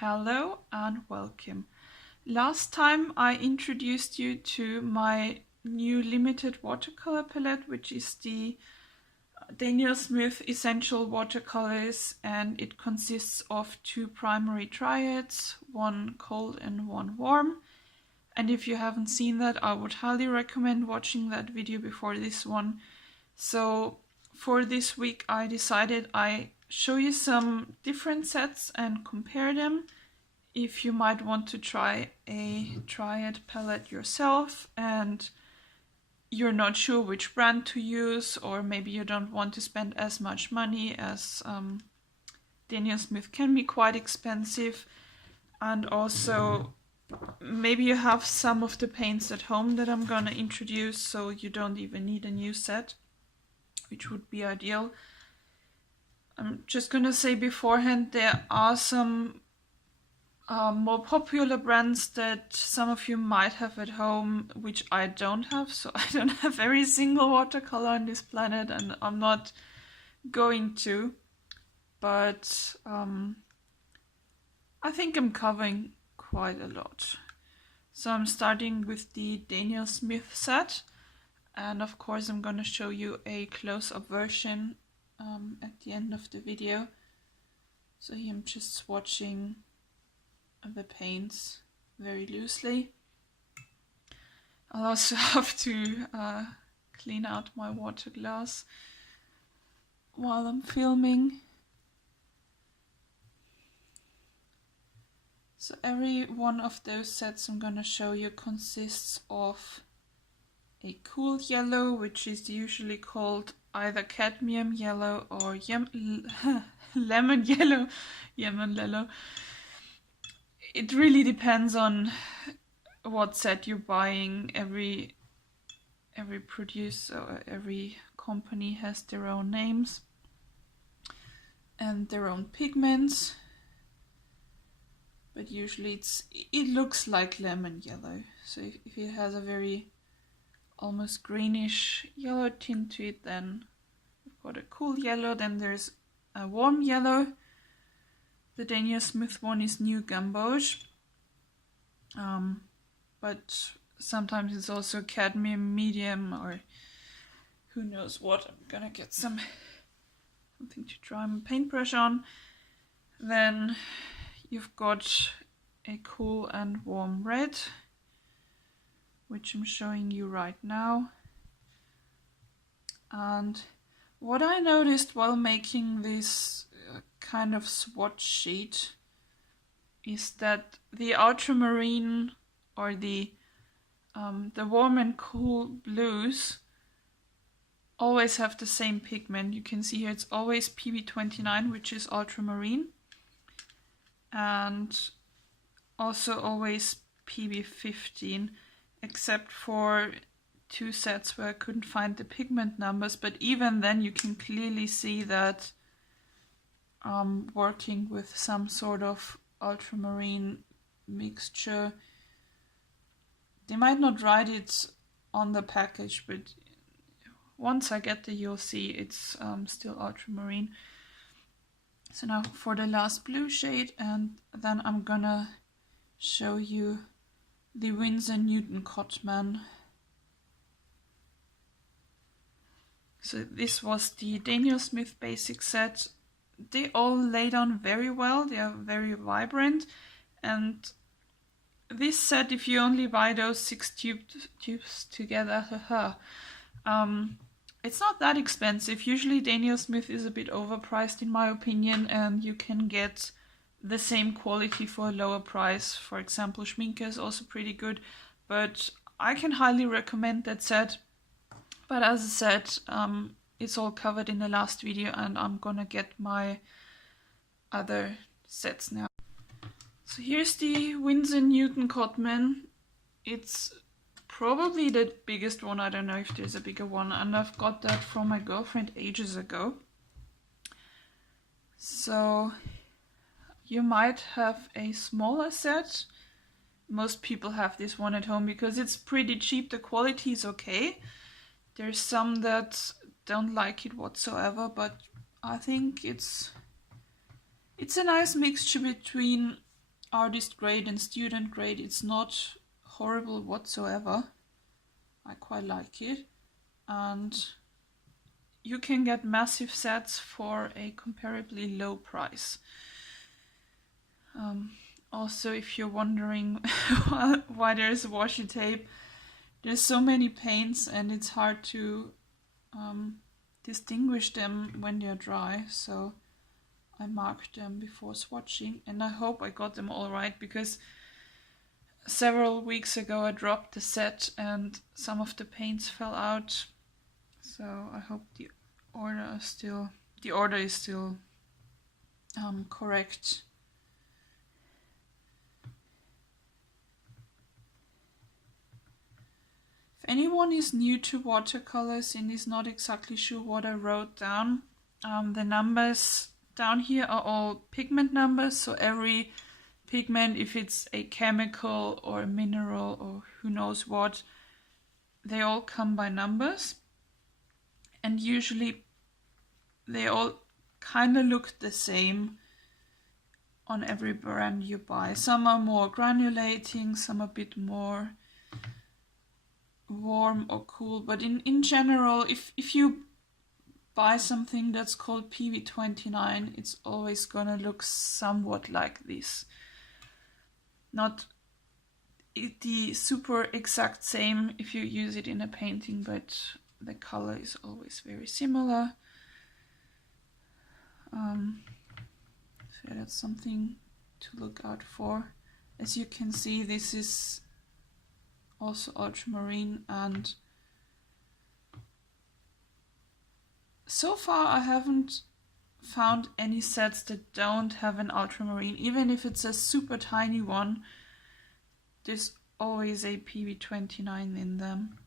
Hello and welcome. Last time I introduced you to my new limited watercolor palette, which is the Daniel Smith Essential Watercolors, and it consists of two primary triads, one cold and one warm. And if you haven't seen that, I would highly recommend watching that video before this one. So for this week I decided I show you some different sets and compare them if you might want to try a triad palette yourself and you're not sure which brand to use, or maybe you don't want to spend as much money, as Daniel Smith can be quite expensive, and also maybe you have some of the paints at home that I'm gonna introduce, so you don't even need a new set, which would be ideal. I'm just gonna say beforehand, there are some more popular brands that some of you might have at home, which I don't have. So I don't have every single watercolor on this planet, and I'm not going to. But I think I'm covering quite a lot. So I'm starting with the Daniel Smith set, and of course I'm going to show you a close-up version at the end of the video. So here I'm just swatching the paints very loosely. I'll also have to clean out my water glass while I'm filming. So every one of those sets I'm gonna show you consists of a cool yellow, which is usually called either cadmium yellow or lemon yellow, It really depends on what set you're buying. Every producer or every company has their own names and their own pigments, but usually it looks like lemon yellow. So if it has a very almost greenish yellow tint to it, then we've got a cool yellow. Then there's a warm yellow. The Daniel Smith one is New Gamboge, but sometimes it's also cadmium medium, or who knows what. I'm gonna get something to dry my paintbrush on. Then you've got a cool and warm red, which I'm showing you right now. And what I noticed while making this kind of swatch sheet is that the ultramarine, or the warm and cool blues, always have the same pigment. You can see here it's always PB29, which is ultramarine, and also always PB15, except for two sets where I couldn't find the pigment numbers, but even then you can clearly see that I'm working with some sort of ultramarine mixture. They might not write it on the package, but once I get there you'll see it's still ultramarine. So now for the last blue shade, and then I'm gonna show you the Windsor Newton Cotman. So this was the Daniel Smith basic set. They all lay down very well, they are very vibrant, and this set, if you only buy those 6 tubes together, it's not that expensive. Usually Daniel Smith is a bit overpriced in my opinion, and you can get the same quality for a lower price. For example, Schminke is also pretty good, but I can highly recommend that set. But as I said, it's all covered in the last video, and I'm gonna get my other sets now. So here's the Windsor Newton Cotman. It's probably the biggest one. I don't know if there's a bigger one, and I've got that from my girlfriend ages ago. So you might have a smaller set. Most people have this one at home because it's pretty cheap. The quality is okay. There's some that don't like it whatsoever, but I think it's a nice mixture between artist grade and student grade. It's not horrible whatsoever. I quite like it, and you can get massive sets for a comparably low price. Also, if you're wondering why there's washi tape, there's so many paints and it's hard to distinguish them when they're dry, so I marked them before swatching, and I hope I got them all right, because several weeks ago I dropped the set and some of the paints fell out, so I hope the order is still correct. If anyone is new to watercolors and is not exactly sure what I wrote down, the numbers down here are all pigment numbers, so every pigment, if it's a chemical or a mineral or who knows what, they all come by numbers, and usually they all kind of look the same on every brand you buy. Some are more granulating, some a bit more warm or cool, but in general, if you buy something that's called PV29, it's always gonna look somewhat like this. Not the super exact same if you use it in a painting, but the color is always very similar. So that's something to look out for. As you can see, this is also ultramarine, and so far I haven't found any sets that don't have an ultramarine. Even if it's a super tiny one, there's always a PV29 in them.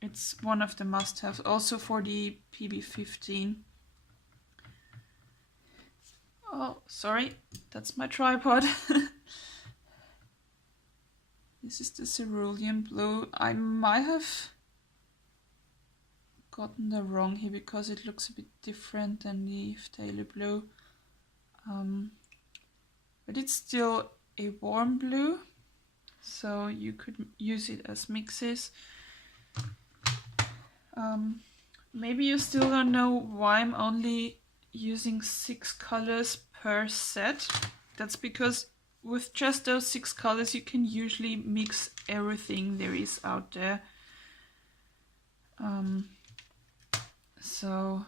It's one of the must-haves, also for the PV15. Oh, sorry, that's my tripod. This is the cerulean blue. I might have gotten the wrong here because it looks a bit different than the phthalo blue. But it's still a warm blue, so you could use it as mixes. Maybe you still don't know why I'm only using 6 colors per set. That's because with just those 6 colors you can usually mix everything there is out there. So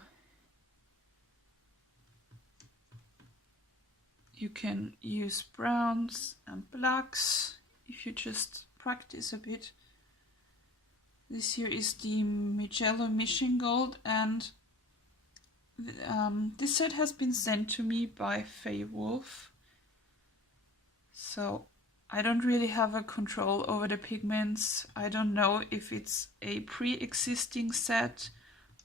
you can use browns and blacks if you just practice a bit. This here is the Magellan Mission Gold, and this set has been sent to me by Faye Wolf. So I don't really have a control over the pigments. I don't know if it's a pre-existing set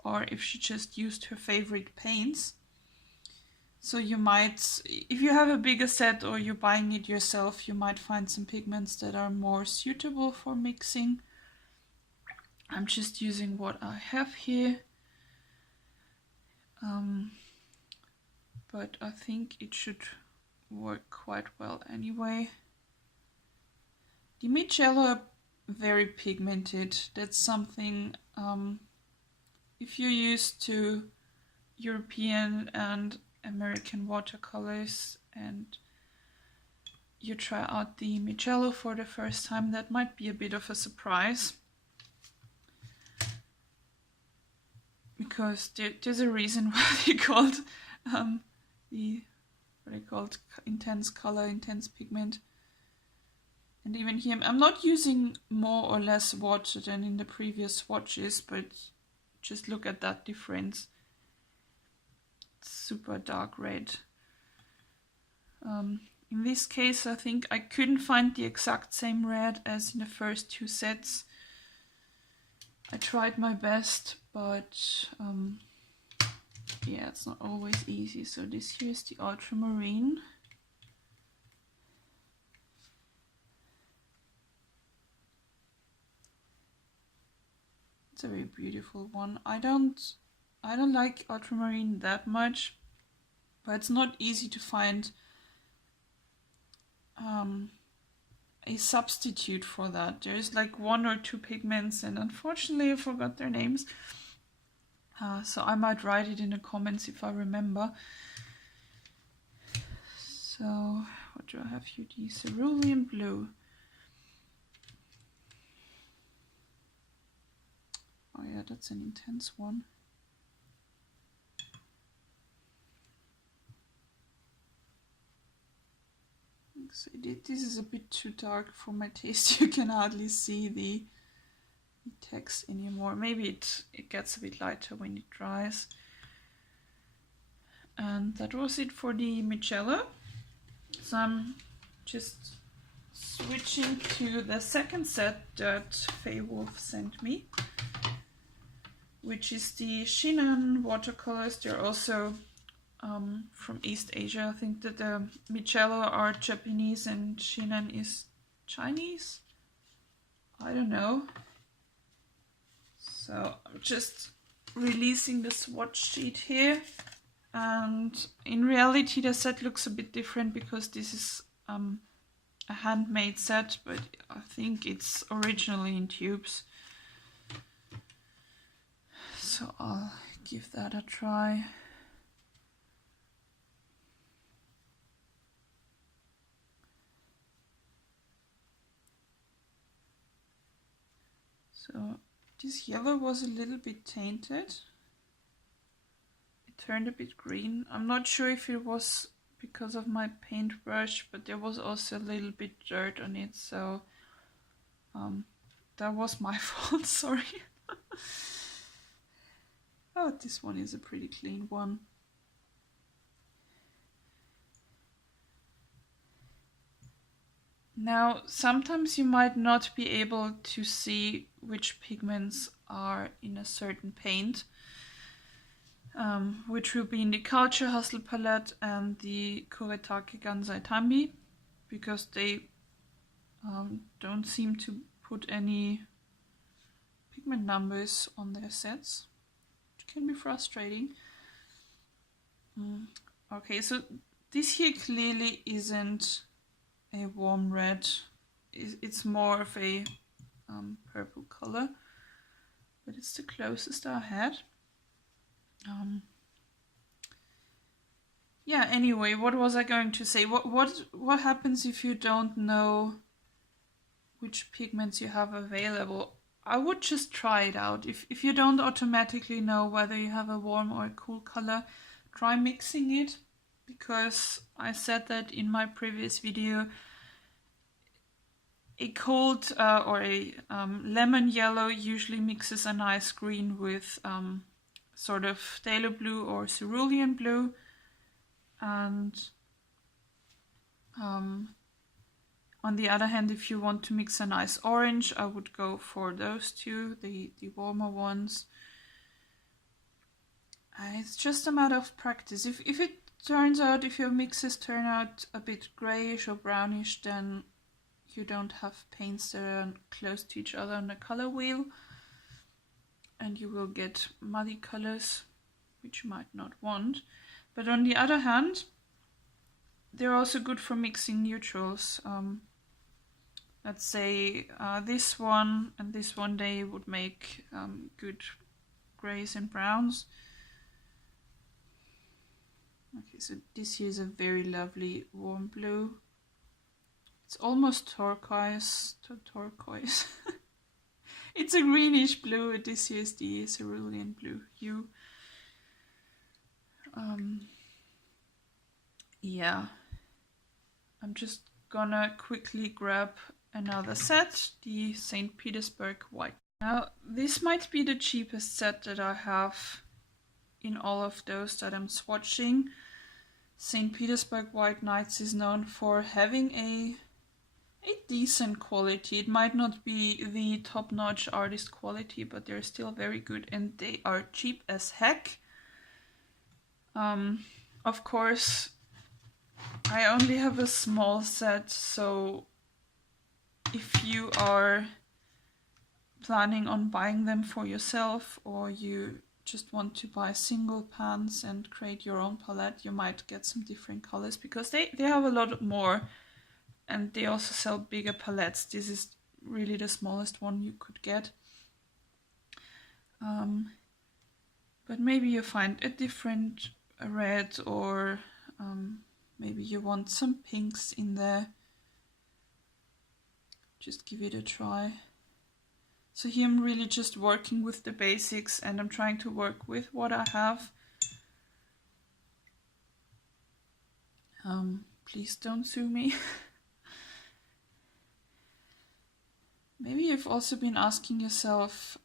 or if she just used her favorite paints. So you might, if you have a bigger set or you're buying it yourself, you might find some pigments that are more suitable for mixing. I'm just using what I have here. But I think it should work quite well anyway. The Magellan are very pigmented. That's something, if you're used to European and American watercolors and you try out the Magellan for the first time, that might be a bit of a surprise. Because there's a reason why they called intense color, intense pigment. And even here, I'm not using more or less water than in the previous swatches, but just look at that difference. It's super dark red. In this case, I think I couldn't find the exact same red as in the first 2 sets. I tried my best, but yeah, it's not always easy. So this here is the ultramarine. It's a very beautiful one. I don't like ultramarine that much, but it's not easy to find a substitute for that. There's like 1 or 2 pigments, and unfortunately I forgot their names. So I might write it in the comments if I remember. So what do I have here? The cerulean blue. Oh yeah, that's an intense one. So this is a bit too dark for my taste. You can hardly see the text anymore. Maybe it gets a bit lighter when it dries. And that was it for the Magellan. So I'm just switching to the second set that Faye Wolf sent me, which is the Shiiwoo watercolors. They're also from East Asia. I think that the Magellan are Japanese and Shiiwoo is Chinese. I don't know. So I'm just releasing the swatch sheet here. And in reality the set looks a bit different because this is a handmade set, but I think it's originally in tubes. So I'll give that a try. So this yellow was a little bit tainted. It turned a bit green. I'm not sure if it was because of my paintbrush, but there was also a little bit dirt on it, so that was my fault, sorry. Oh, this one is a pretty clean one. Now, sometimes you might not be able to see which pigments are in a certain paint, which will be in the Culture Hustle palette and the Kuretake Gansai Tambi, because they don't seem to put any pigment numbers on their sets, which can be frustrating. Okay, so this here clearly isn't a warm red. It's more of a purple color, but it's the closest I had. Yeah, anyway, what was I going to say? What happens if you don't know which pigments you have available? I would just try it out. If you don't automatically know whether you have a warm or a cool color, try mixing it, because I said that in my previous video. A cold or a lemon yellow usually mixes a nice green with sort of phthalo blue or cerulean blue, and on the other hand, if you want to mix a nice orange, I would go for those two, the warmer ones. It's just a matter of practice. If it turns out, if your mixes turn out a bit grayish or brownish, then you don't have paints that are close to each other on the color wheel, and you will get muddy colors, which you might not want. But on the other hand, they're also good for mixing neutrals. Let's say this one and this one, they would make good grays and browns. Okay, so this here is a very lovely warm blue. It's almost turquoise. It's a greenish blue. This here is the cerulean blue hue. Yeah, I'm just gonna quickly grab another set, the St. Petersburg White. Now, this might be the cheapest set that I have in all of those that I'm swatching. St. Petersburg White Nights is known for having a decent quality. It might not be the top-notch artist quality, but they're still very good, and they are cheap as heck. Of course, I only have a small set, so if you are planning on buying them for yourself, or you just want to buy single pans and create your own palette, you might get some different colors, because they have a lot more And they also sell bigger palettes. This is really the smallest one you could get. But maybe you find a different red, or maybe you want some pinks in there. Just give it a try. So here I'm really just working with the basics, and I'm trying to work with what I have. Please don't sue me. Maybe you've also been asking yourself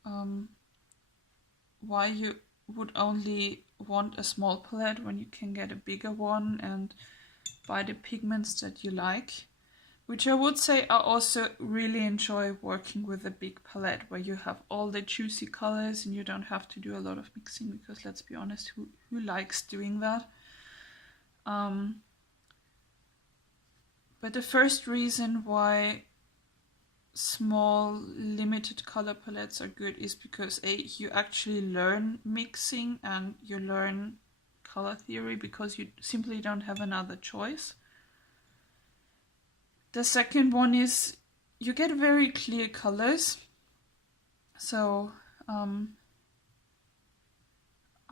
why you would only want a small palette when you can get a bigger one and buy the pigments that you like. Which I would say I also really enjoy working with a big palette where you have all the juicy colors and you don't have to do a lot of mixing, because let's be honest, who likes doing that? But the first reason why small limited color palettes are good is because you actually learn mixing and you learn color theory, because you simply don't have another choice. The second one is you get very clear colors. So I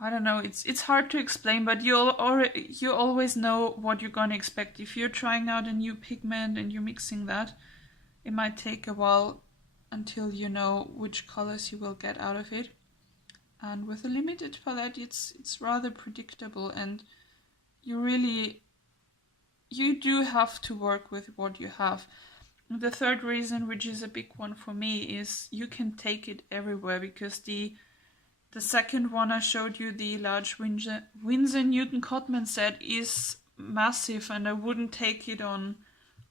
don't know, it's hard to explain, but you always know what you're going to expect. If you're trying out a new pigment and you're mixing that, it might take a while until you know which colors you will get out of it. And with a limited palette, it's rather predictable, and you do have to work with what you have. The third reason, which is a big one for me, is you can take it everywhere, because the second one I showed you, the large Windsor Newton Cotman set, is massive, and I wouldn't take it on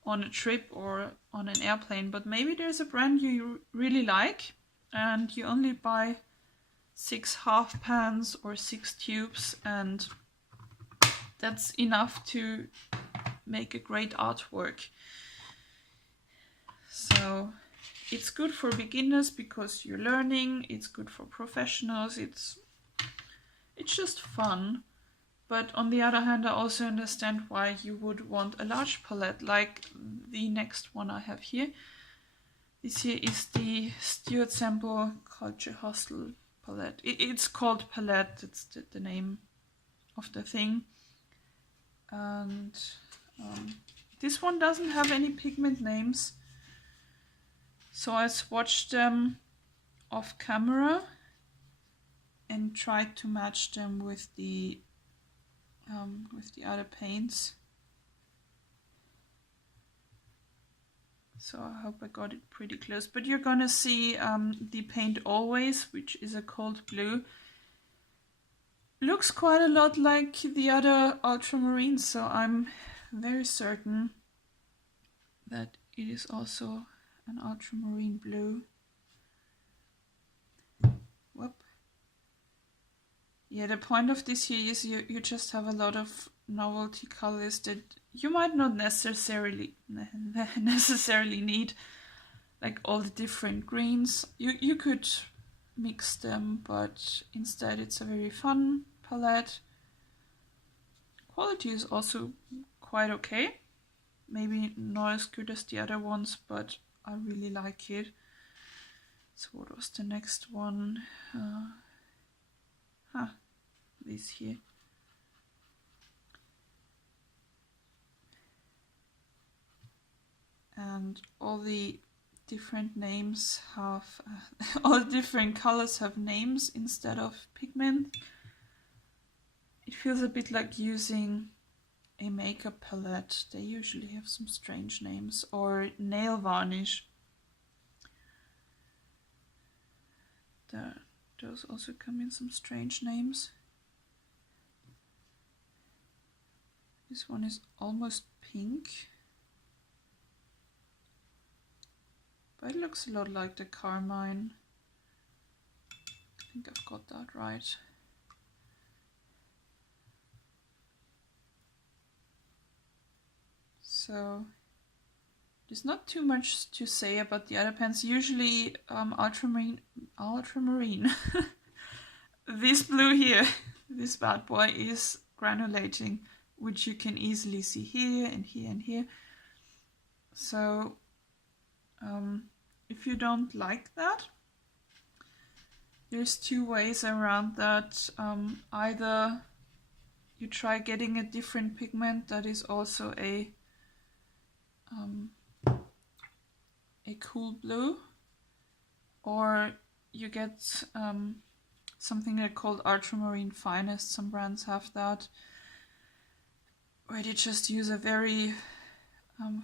a trip or on an airplane. But maybe there's a brand you really like and you only buy 6 half pans or 6 tubes, and that's enough to make a great artwork. So it's good for beginners because you're learning, it's good for professionals, it's just fun. But on the other hand, I also understand why you would want a large palette, like the next one I have here. This here is the Stewart Sample Culture Hostel palette. It's called palette, it's the name of the thing. And this one doesn't have any pigment names, so I swatched them off camera and tried to match them with the other paints. So I hope I got it pretty close. But you're gonna see the paint Always, which is a cold blue. Looks quite a lot like the other ultramarine, so I'm very certain that it is also an ultramarine blue. Whoop. Yeah, the point of this here is you just have a lot of novelty colors that you might not necessarily need, like all the different greens. You could mix them, but instead it's a very fun palette. Quality is also quite okay. Maybe not as good as the other ones, but I really like it. So what was the next one? This here. And all the different names have, all the different colors have names instead of pigment. It feels a bit like using a makeup palette. They usually have some strange names, or nail varnish. Those also come in some strange names. This one is almost pink, but it looks a lot like the carmine. I think I've got that right. So there's not too much to say about the other pens. Usually ultramarine. This blue here, this bad boy, is granulating, which you can easily see here and here and here. So if you don't like that, there's two ways around that. Either you try getting a different pigment that is also a cool blue, or you get something they're called ultramarine finest. Some brands have that, where they just use a very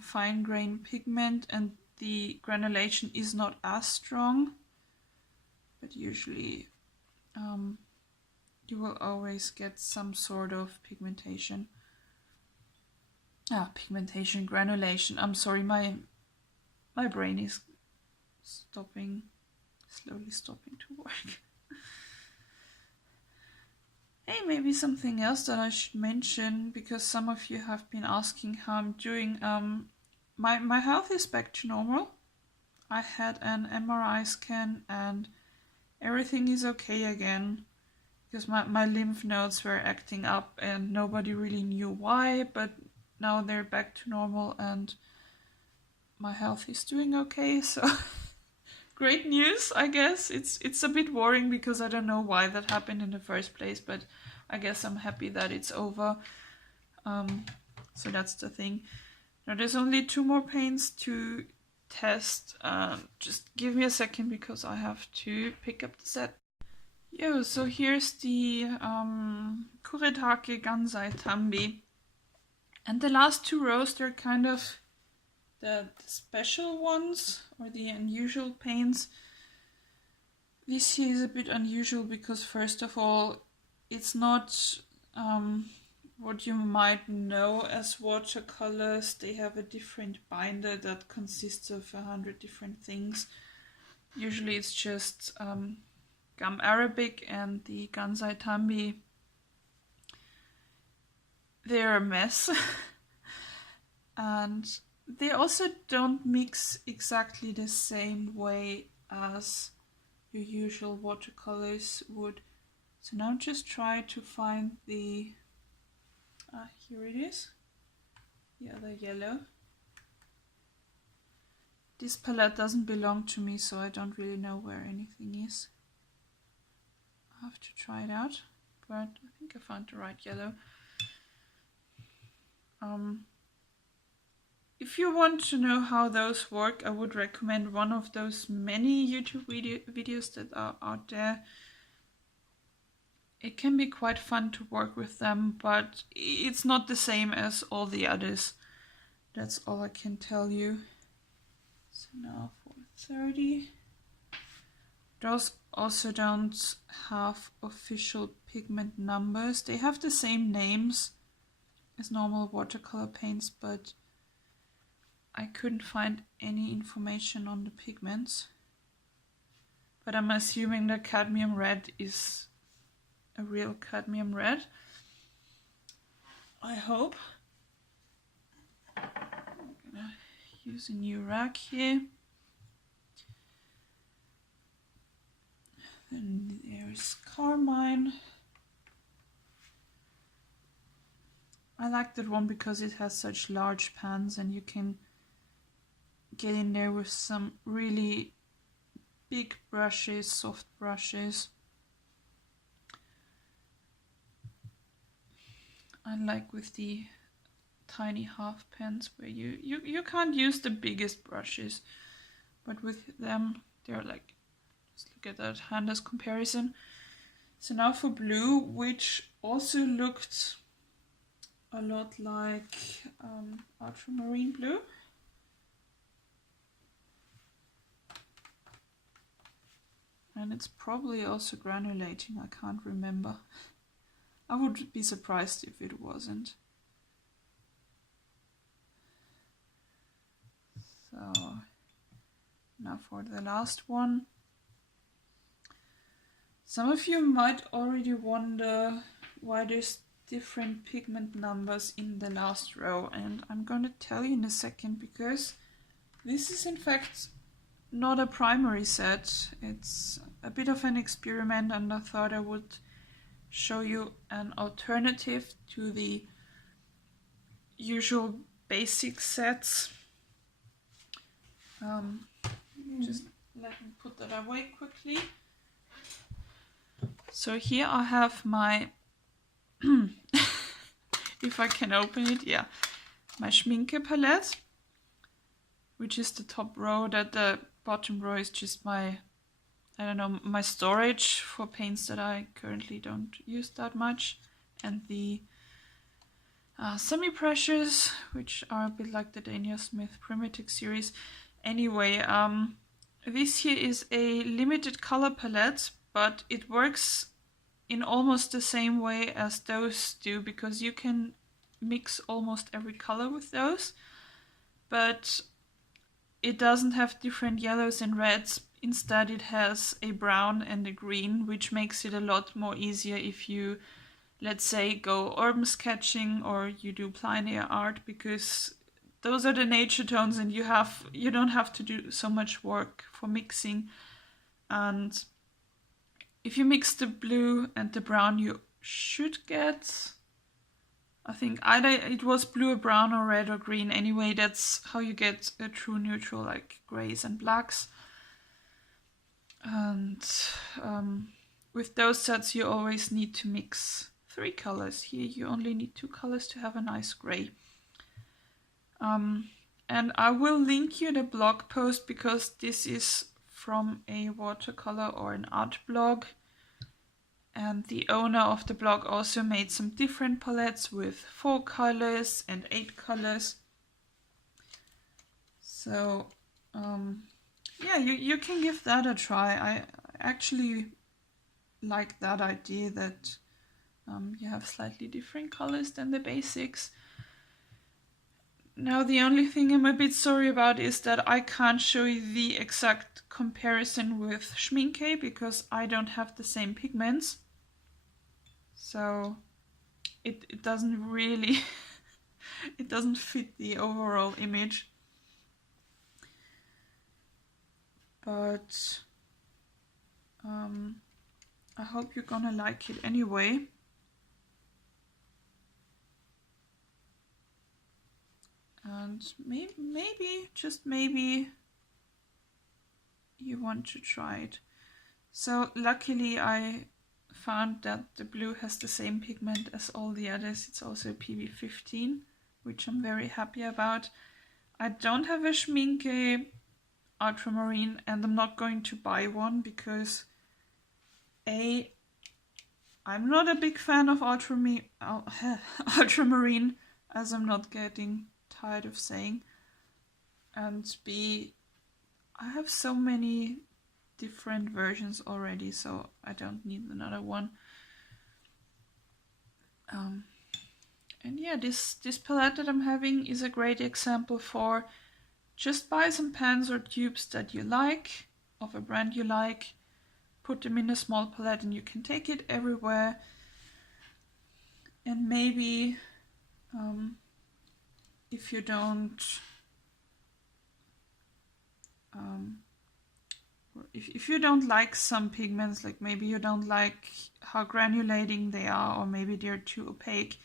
fine grain pigment and the granulation is not as strong, but usually you will always get some sort of pigmentation. Granulation. I'm sorry, my brain is slowly stopping to work. Hey, maybe something else that I should mention, because some of you have been asking how I'm doing. My health is back to normal. I had an MRI scan and everything is okay again, because my lymph nodes were acting up and nobody really knew why, but now they're back to normal and my health is doing okay, so great news, I guess. It's a bit worrying because I don't know why that happened in the first place, but I guess I'm happy that it's over. So that's the thing. Now there's only 2 more paints to test. Just give me a second because I have to pick up the set. Yo, so here's the Kuretake Gansai Tambi. And the last 2 rows, they're kind of the special ones, or the unusual paints. This here is a bit unusual because, first of all, it's not what you might know as watercolors. They have a different binder that consists of 100 different things. Usually it's just gum arabic, and the Gansai Tambi, they're a mess. And they also don't mix exactly the same way as your usual watercolors would. So now just try to find the, here it is, the other yellow. This palette doesn't belong to me, so I don't really know where anything is. I have to try it out, but I think I found the right yellow. If you want to know how those work, I would recommend one of those many YouTube videos that are out there. It can be quite fun to work with them, but it's not the same as all the others. That's all I can tell you. So now for 30. Those also don't have official pigment numbers. They have the same names as normal watercolor paints, but I couldn't find any information on the pigments. But I'm assuming the cadmium red is a real cadmium red. I hope. I'm gonna use a new rag here. Then there's carmine. I like that one because it has such large pans and you can get in there with some really big brushes, soft brushes. Unlike with the tiny half pans where you can't use the biggest brushes, but with them they're like, just look at that hand as comparison. So now for blue, which also looked a lot like ultramarine blue. And it's probably also granulating, I can't remember. I would be surprised if it wasn't. So now for the last one. Some of you might already wonder why there's different pigment numbers in the last row, and I'm going to tell you in a second, because this is in fact not a primary set. It's a bit of an experiment, and I thought I would show you an alternative to the usual basic sets. Just let me put that away quickly. So here I have my, if I can open it, yeah, my Schminke palette, which is the top row. That the bottom row is just my, I don't know, my storage for paints that I currently don't use that much, and the semi-precious, which are a bit like the Daniel Smith Primitive series. Anyway, this here is a limited color palette, but it works in almost the same way as those do, because you can mix almost every color with those, but it doesn't have different yellows and reds. Instead, it has a brown and a green, which makes it a lot more easier if you, let's say, go urban sketching or you do plein air art, because those are the nature tones and you don't have to do so much work for mixing. And if you mix the blue and the brown, you should get, I think either it was blue or brown or red or green. Anyway, that's how you get a true neutral, like grays and blacks. And with those sets, you always need to mix 3 colors. Here you only need 2 colors to have a nice gray. And I will link you the blog post, because this is from a watercolor or an art blog. And the owner of the blog also made some different palettes with 4 colors and 8 colors. So yeah, you can give that a try. I actually like that idea that you have slightly different colors than the basics. Now the only thing I'm a bit sorry about is that I can't show you the exact comparison with Schminke, because I don't have the same pigments. So it doesn't really it doesn't fit the overall image. But I hope you're gonna like it anyway. And maybe, just maybe, you want to try it. So luckily I found that the blue has the same pigment as all the others. It's also PB15, which I'm very happy about. I don't have a Schminke ultramarine, and I'm not going to buy one because I'm not a big fan of ultramarine, as I'm not getting tired of saying, and B, I have so many different versions already, so I don't need another one. And yeah, this palette that I'm having is a great example for just buy some pens or tubes that you like, of a brand you like, put them in a small palette and you can take it everywhere. And maybe if you don't if you don't like some pigments, like maybe you don't like how granulating they are, or maybe they're too opaque,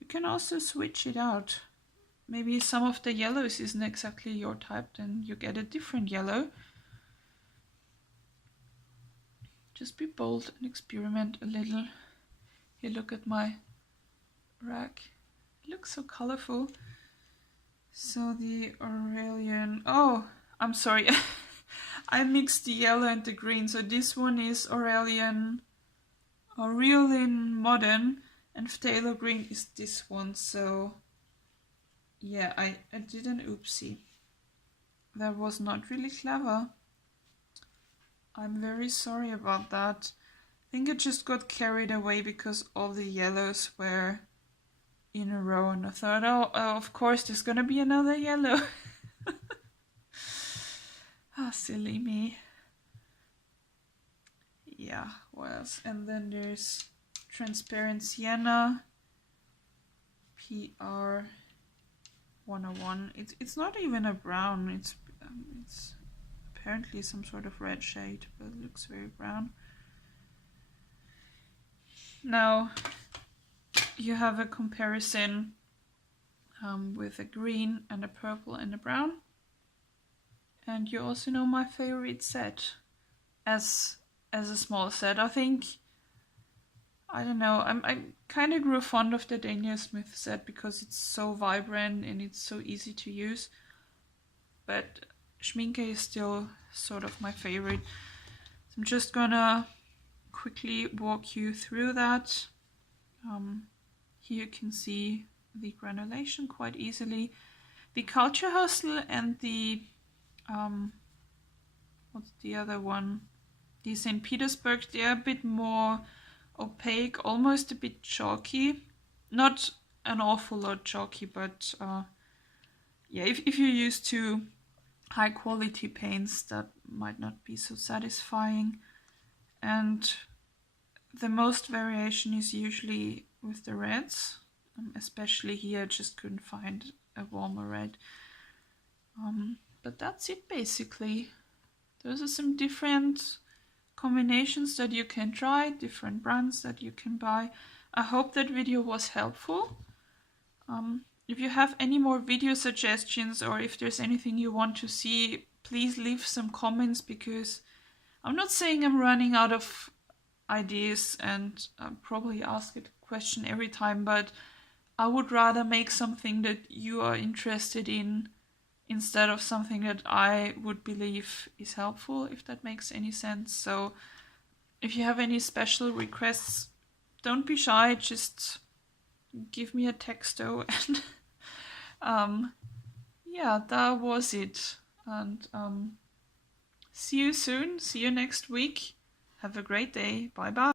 you can also switch it out. Maybe some of the yellows isn't exactly your type, then you get a different yellow. Just be bold and experiment a little. Here, look at my rack. It looks so colorful. So the Aurelian, oh, I'm sorry. I mixed the yellow and the green. So this one is Aurelian Modern, and Phthalo Green is this one. So yeah, I did an oopsie. That was not really clever. I'm very sorry about that. I think it just got carried away because all the yellows were in a row, and I thought, oh, of course there's gonna be another yellow. Ah, silly me. Yeah, what else? And then there's Transparent Sienna, PR 101. It's not even a brown. It's apparently some sort of red shade, but it looks very brown. Now you have a comparison with a green and a purple and a brown. And you also know my favorite set as a small set. I think, I don't know, I kind of grew fond of the Daniel Smith set because it's so vibrant and it's so easy to use. But Schminke is still sort of my favorite. So I'm just gonna quickly walk you through that. Here you can see the granulation quite easily. The Culture Hustle and the, what's the other one? The St. Petersburg, they're a bit more opaque, almost a bit chalky. Not an awful lot chalky, but yeah, if you're used to high quality paints, that might not be so satisfying. And the most variation is usually with the reds, especially here I just couldn't find a warmer red. But that's it basically. Those are some different combinations that you can try, different brands that you can buy. I hope that video was helpful. If you have any more video suggestions or if there's anything you want to see, please leave some comments, because I'm not saying I'm running out of ideas and I'll probably ask a question every time, but I would rather make something that you are interested in instead of something that I would believe is helpful, if that makes any sense. So if you have any special requests, don't be shy, just give me a texto. And yeah, that was it. And see you soon. See you next week. Have a great day. Bye bye.